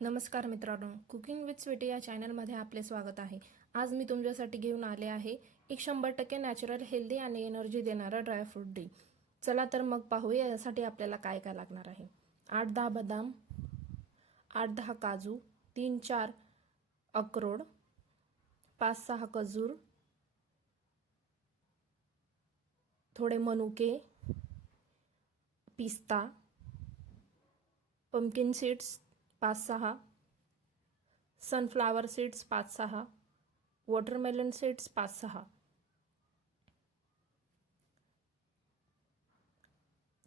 नमस्कार मित्रांनो, cooking with Sweety या चॅनलमध्ये आपले स्वागत आहे। आज मी तुमच्यासाठी घेऊन आले आहे एक 100% नॅचरल, हेल्दी आणि एनर्जी देणारा ड्रायफ्रूट ड्रिंक। चला तर मग पाहूया यासाठी आपल्याला काय काय लागणार आहे। 8-10 बदाम, 8-10 काजू, 3-4 अक्रोड, 5-6 खजूर, थोडे मनुके, पिस्ता, pumpkin seeds 5-6, sunflower seeds 5-6, watermelon seeds 5-6।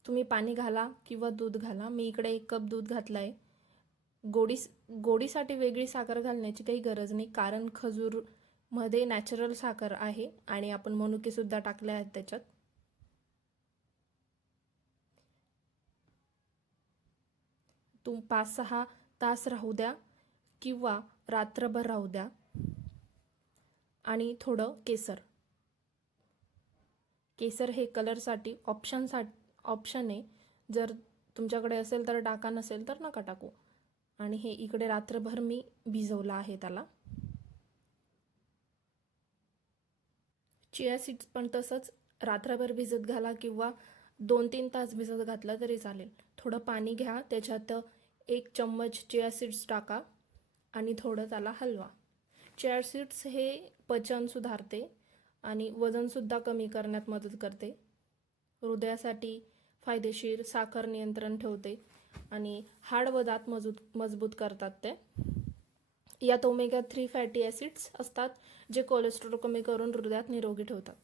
तुम्ही पाणी घाला किंवा दूध घाला। मी इकडे 1 कप दूध घातलं आहे। गोडीसाठी वेगळी साखर घालण्याची काही गरज नाही, कारण खजूरमध्ये नॅचरल साखर आहे आणि आपण मनुके सुद्धा टाकले आहेत त्याच्यात। तुम 5-6 तास राहू द्या किंवा रात्रभर राहू द्या। आणि थोडं केसर हे कलरसाठी ऑप्शन आहे। जर तुमच्याकडे असेल तर टाका, नसेल तर नका टाकू। आणि हे इकडे रात्रभर मी भिजवलं आहे त्याला। चिया सीड्स पण तसंच रात्रभर भिजत घाला किंवा 2-3 तास भिजत घातलं तरी चालेल। थोडं पाणी घ्या, त्याच्यात 1 चम्मच चिया सीड्स टाका आणि थोडं त्याला हलवा। चिया सीड्स हे पचन सुधारते आणि वजनसुद्धा कमी करण्यात मदत करते। हृदयासाठी फायदेशीर, साखर नियंत्रण ठेवते आणि हाड व दात मजबूत करतात ते। यात ओमेगा 3 फॅटी ॲसिड्स असतात, जे कोलेस्ट्रॉल कमी करून हृदयात निरोगी ठेवतात।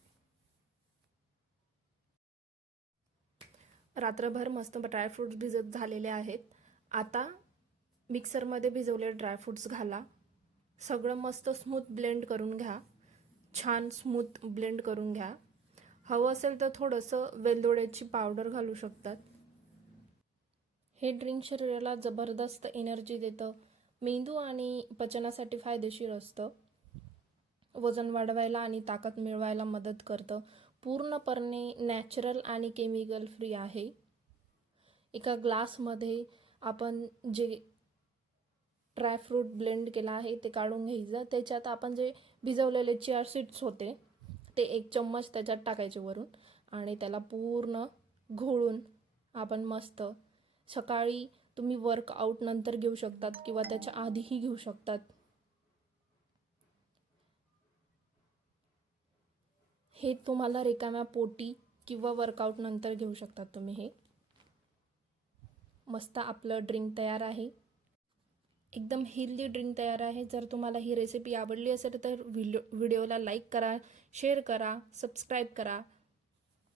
रात्रभर मस्त ड्रायफ्रूट्स भिजत झालेले आहेत। आता मिक्सरमध्ये भिजवलेले ड्रायफ्रूट्स घाला। सगळं मस्त स्मूथ ब्लेंड करून घ्या। छान स्मूथ ब्लेंड करून घ्या। हवं असेल तर थोडंसं वेलदोड्याची पावडर घालू शकतात। हे ड्रिंक शरीराला जबरदस्त एनर्जी देतं, मेंदू आणि पचनासाठी फायदेशीर असतं, वजन वाढवायला आणि ताकद मिळवायला मदत करतं। पूर्णपणे नॅचरल आणि केमिकल फ्री आहे। एका ग्लासमध्ये आपण जे ड्रायफ्रूट ब्लेंड केला आहे ते काढून घ्यायचं। त्याच्यात आपण जे भिजवलेले चिया सीड्स होते ते 1 चम्मच त्याच्यात टाकायचे वरून आणि त्याला पूर्ण घोळून आपण मस्त सकाळी तुम्ही वर्कआउट नंतर घेऊ शकतात किंवा त्याच्या आधीही घेऊ शकतात। हे तुम्हाला रिकाम्या पोटी किंवा वर्कआउट नंतर घेऊ शकतात तुम्ही। हे मस्त आपलं ड्रिंक तयार आहे। एकदम हेल्दी ड्रिंक तयार आहे। जर तुम्हाला ही रेसिपी आवडली असेल तर व्हिडिओला लाईक करा, शेअर करा, सबस्क्राईब करा।